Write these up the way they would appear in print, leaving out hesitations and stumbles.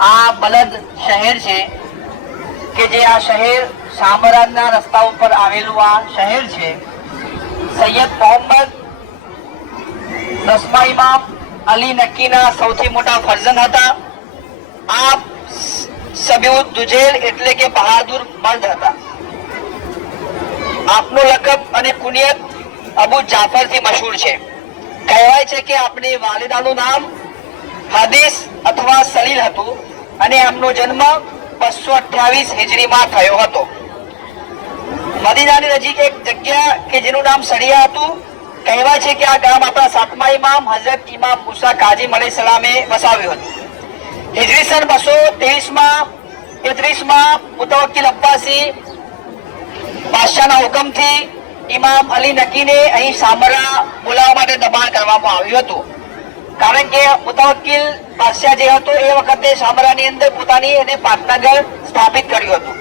આ બલદ શહેર છે કે જે આ શહેર શામરાજના રસ્તા ઉપર આવેલું આ શહેર છે. સૈયદ મોહમ્મદ 10મા ઇમામ અલી નક્કીના સૌથી મોટા ફરજંદ હતા. આ સબીઉદ દુજેલ એટલે કે બહાદુર મર્દ હતા. આપનું લકબ અને કુનિયત અબુ જાફર થી મશહૂર છે. કહેવાય છે કે આપની વાલિદાનું નામ હદીસ અથવા સલીલ હતું અને એમનો જન્મ 228 હિજરીમાં થયો હતો. મદીનાની નજીક એક જગ્યા કે જેનું નામ સરિયા હતું. કહેવાય છે કે આ ગામ આપણા 7મા ઇમામ હઝરત ઇમામ મુસા કાઝીમ અલૈહિસ્સલામે વસાવ્યું હતું. હિજરી સન 233માં મુતવક્કિલ અબ્બાસી બાદશાહના હુકમથી ઇમામ અલી નકીને અહીં સામરા બોલાવવા માટે દબાણ કરવામાં આવ્યું હતું. કારણ કે મુતવક્કિલ બાદશાહ જે હતો એ વખતે સામરાની અંદર પોતાની એને પાટનગર સ્થાપિત કર્યું હતું.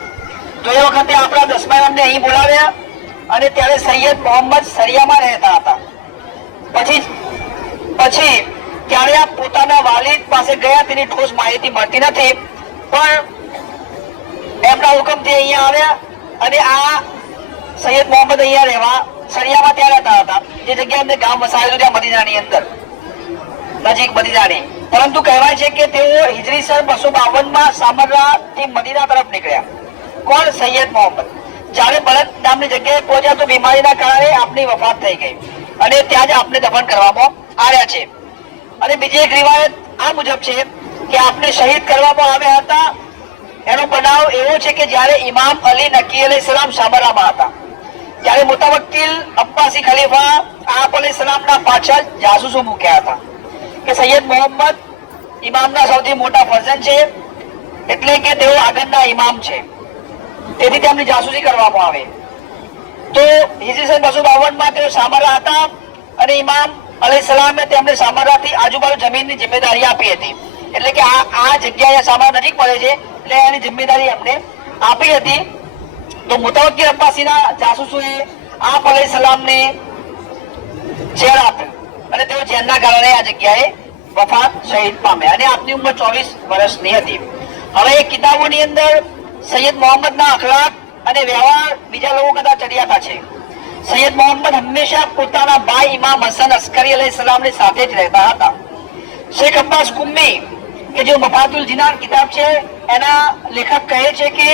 તો એ વખતે આપણા 10મા ઇમામને અહીં બોલાવ્યા અને ત્યારે સૈયદ મોહમ્મદ સરિયામાં રહેતા હતા. પછી ત્યારે આ પોતાના વાલિદ પાસે ગયા. તેની ઠોસ માહિતી મળતી નથી, પણ એમના હુકમથી અહીંયા આવ્યા અને આ સૈયદ મોહમ્મદ અહીંયા રહેવા સરિયામાં ત્યાં રહેતા હતા. જે જગ્યાએ એમને ગામ વસાવેલું ત્યાં મદીનાની અંદર નજીક મદીનાની. પરંતુ કહેવાય છે કે તેઓ હિજરી સન 252માં સામરાથી મદીના તરફ નીકળ્યા. કોણ? સૈયદ મોહમ્મદ. જ્યારે બલદ નામની જગ્યાએ પહોંચ્યા તો બીમારીના કારણે આપની વફાત થઈ ગઈ અને ત્યાં જ આપને દફન કરવામાં આવ્યા છે. અને બીજી એક રિવાયત આ મુજબ છે કે આપને શહીદ કરવામાં આવ્યા હતા. એનો બનાવ એવો છે કે જ્યારે ઇમામ અલી નકી અલૈહિસ્સલામ સામરામાં હતા ત્યારે મુતવક્કિલ અબ્બાસી ખલીફા આપ અલૈહિસ્સલામના પાછળ જાસૂસો મૂક્યા હતા કે સૈયદ મોહમ્મદ ઇમામના સૌથી મોટા ફરજંદ છે, એટલે કે તેઓ આગળના ઇમામ છે, તેથી તેમની જાસૂસી કરવામાં આવે. તો હિજરી સન 252માં તેઓ સામરા હતા અને ઇમામ અલૈહિસ્સલામે તેમને સામરાથી આજુબાજુ જમીનની જિમ્મેદારી આપી હતી. એટલે કે આ જગ્યા સામરા નજીક પડે છે એટલે એની જિમ્મેદારી એમને આપી હતી. તો મુતવક્કિલ અબ્બાસીના જાસૂસોએ આપ અલૈહિસ્સલામને ઝેર આપ્યું અને તેઓ ઝેરના કારણે આ જગ્યાએ વફાત શહીદ પામ્યા અને આપની ઉંમર 24 વર્ષની હતી. હવે એ કિતાબોની અંદર સૈયદ મોહમ્મદના અખલાક અને વ્યવહાર બીજા લોકો કરતા ચડિયાતા છે. સૈયદ મોહમ્મદ હંમેશા પોતાના ભાઈ ઇમામ હસન અસ્કરી અલૈહિસ્સલામની સાથે જ રહેતા હતા. શેખ અબ્બાસ કુમ્મી કે જે મફાતુલ જીનાન કિતાબ છે એના લેખક કહે છે કે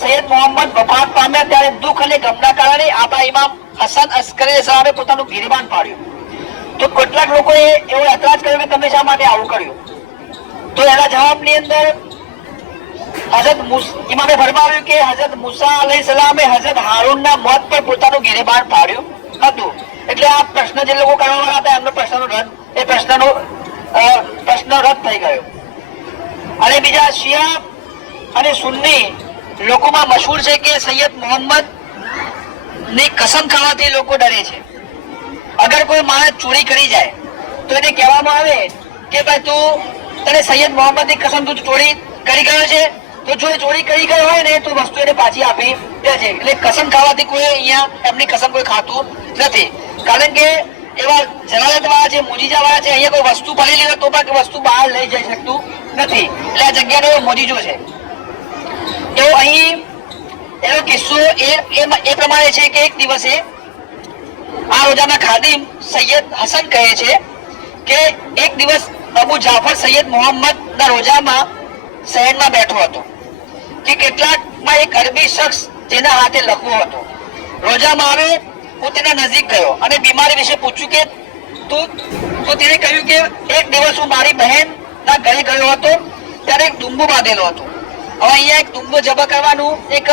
સૈયદ મોહમ્મદ વફાત પામ્યા ત્યારે દુઃખ અને ગમના કારણે આપણા ઇમામ હસન અસ્કરી અલૈહિસ્સલામે પોતાનું ગિરબાન પાડ્યું. તો કેટલાક લોકોએ એવો એતરાજ કર્યો કે તમે શા માટે આવું કર્યું? તો એના જવાબની અંદર ઇમામે ફરમાવ્યું કે હઝરત મુસા અલૈહિસ્સલામે હઝરત હારૂનના મોત પર પોતાનું ગિરબાન પાડ્યું હતું. એટલે આ પ્રશ્ન જે લોકો કરવાવાળા હતા એમનો પ્રશ્ન રદ થઈ ગયો. અને બીજા શિયા અને સુન્ની લોકોમાં મશહૂર છે કે સૈયદ મોહમ્મદ ની કસમ ખાવાથી લોકો ડરે છે. અગર કોઈ માણસ ચોરી કરી જાય તો એને કહેવામાં આવે કે ભાઈ તું તને સૈયદ મોહમ્મદ ની કસમ તું ચોરી કરી ગયો છે, તો જો ચોરી કરી ગયો હોય ને તો વસ્તુ એને પાછી આપી દે છે. એટલે કસમ ખાવાથી કોઈ અહીંયા એમની કસમ કોઈ ખાતું નથી. કારણ કે એવા જલાલત વાળા છે, મોજીજા વાળા છે, અહીંયા કોઈ વસ્તુ પડેલી હોય તો પણ વસ્તુ બહાર લઈ જઈ શકતું નથી. એટલે આ જગ્યાનો એવો મોજીજો છે. તો અહીં એનો કિસ્સો એ પ્રમાણે છે કે એક દિવસે આ રોજાના ખાદિમ સૈયદ હસન કહે છે કે એક દિવસ અબુ જાફર સૈયદ મોહમ્મદ ના રોજામાં શહેરમાં બેઠો હતો કે કેટલાકમાં એક અરબી શખ્સ જેના હાથે લખવો હતો રોજામાં આવે. હું તેના નજીક ગયો અને બીમારી વિશે પૂછ્યું કે તો તેને કહ્યું કે એક દિવસ હું મારી બહેન ના ઘરે ગયો હતો ત્યારે એક ડુંબો બાંધેલો હતો. હવે અહીંયા એક ડુંબો જબા કરવાનું એક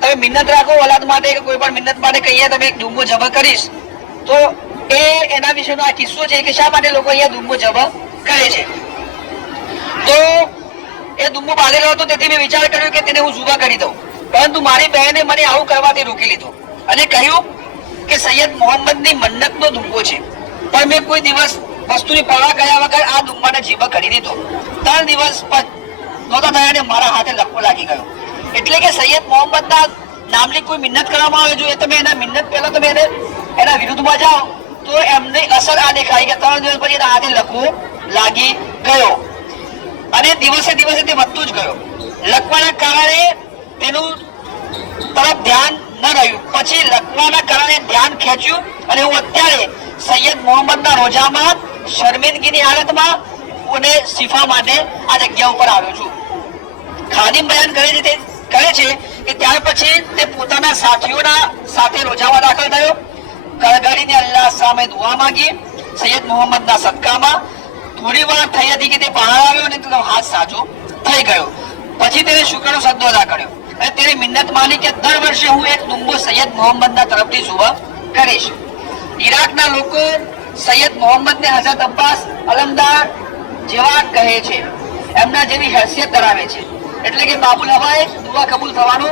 તમે મિન્નત રાખો ઓલાદ માટે કે કોઈ પણ મિન્નત માટે કહીએ તમે એક ડુંબો જબા કરીશ તો એના વિશેનો આ કિસ્સો છે કે શા માટે લોકો અહીંયા ડુંબો જબા કરે છે. તો એ ડુંબો બાંધેલો હતો તેથી મેં વિચાર કર્યો કે તેને હું જુબા કરી દઉં, પરંતુ મારી બહેને મને આવું કરવાથી રોકી લીધો અને કહ્યું કે સૈયદ મોહમ્મદની મન્નતનો ડુંબો છે, પણ મેં કોઈ દિવસ વસ્તુની પરવા કર્યા વગર આ ડુંબાને જીબા કરી દીધો. 3 દિવસ નહોતા થયા અને મારા હાથે લખવો લાગી ગયો. એટલે કે સૈયદ મોહમ્મદના નામની કોઈ મિન્નત કરવામાં આવે જો એ તમે એના મિન્નત પહેલા તમે એના વિરુદ્ધમાં જાઓ તો એમની અસર આ દેખાય કે 3 દિવસ પછી એના હાથે લખવું લાગી ગયો. અને દિવસે દિવસે તે વધતું જ ગયો. લકવાના કારણે તેનું તરફ ધ્યાન ન રહ્યું. પછી લકવાના કારણે ધ્યાન ખેંચ્યું અને હું અત્યારે સૈયદ મોહમ્મદના રોજામાં શર્મિંદગીની હાલતમાં અને શિફા માટે આ જગ્યા ઉપર આવ્યો છું. ખાદિમ બયાન કરે છે કે ત્યાર પછી તે પોતાના સાથીઓના સાથે રોજામાં દાખલ થયો. ગળગળીને અલ્લાહ સામે દુઆ માંગી. સૈયદ મોહમ્મદના સદકામાં થોડી વાર થઈ હતી કે તે બહાર આવ્યો અને તેનો હાથ સાજો થઈ ગયો. પછી તેને શુક્રનો સદ્દો અદા કર્યો અને તેની મિન્નત માની કે દર વર્ષે હું એક ડુંગો સૈયદ મોહમ્મદના તરફથી સુબહ કરીશ. ઈરાકના લોકો સૈયદ મોહમ્મદને હઝરત અબ્બાસ અલમદાર જેવા કહે છે, એમના જેવી હેસિયત ધરાવે છે. એટલે કે બાબુલ હવાએ દુઆ કબૂલ થવાનો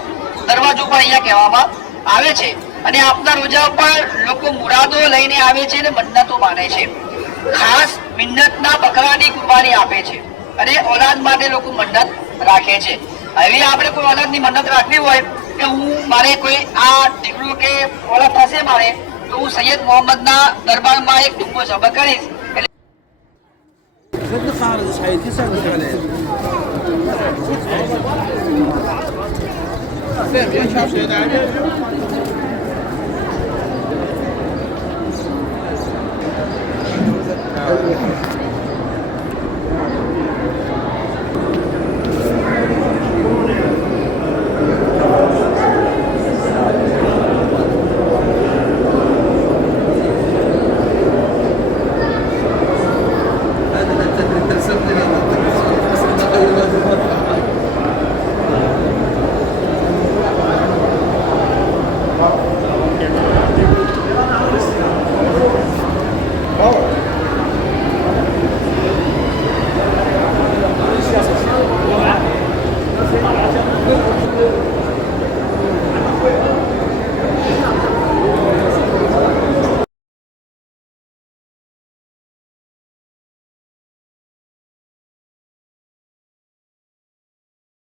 દરવાજો પણ અહીંયા કહેવામાં આવે છે. અને આપના રોજા પર લોકો મુરાદો લઈને આવે છે અને મન્નતો માને છે. ખાસ મિન્નતના બકરાની કુરબાની આપે છે અને ઓલાદ માટે લોકો મન્નત રાખે છે. હવે આપણે કોઈ ઓલાદની મન્નત રાખવી હોય કે હું મારે કોઈ આ દીકરો કે ઓલાદ થશે મારે, તો હું સૈયદ મોહમ્મદના દરબારમાં એક ડુંગો સભા કરીશ. Sen bir şapşayı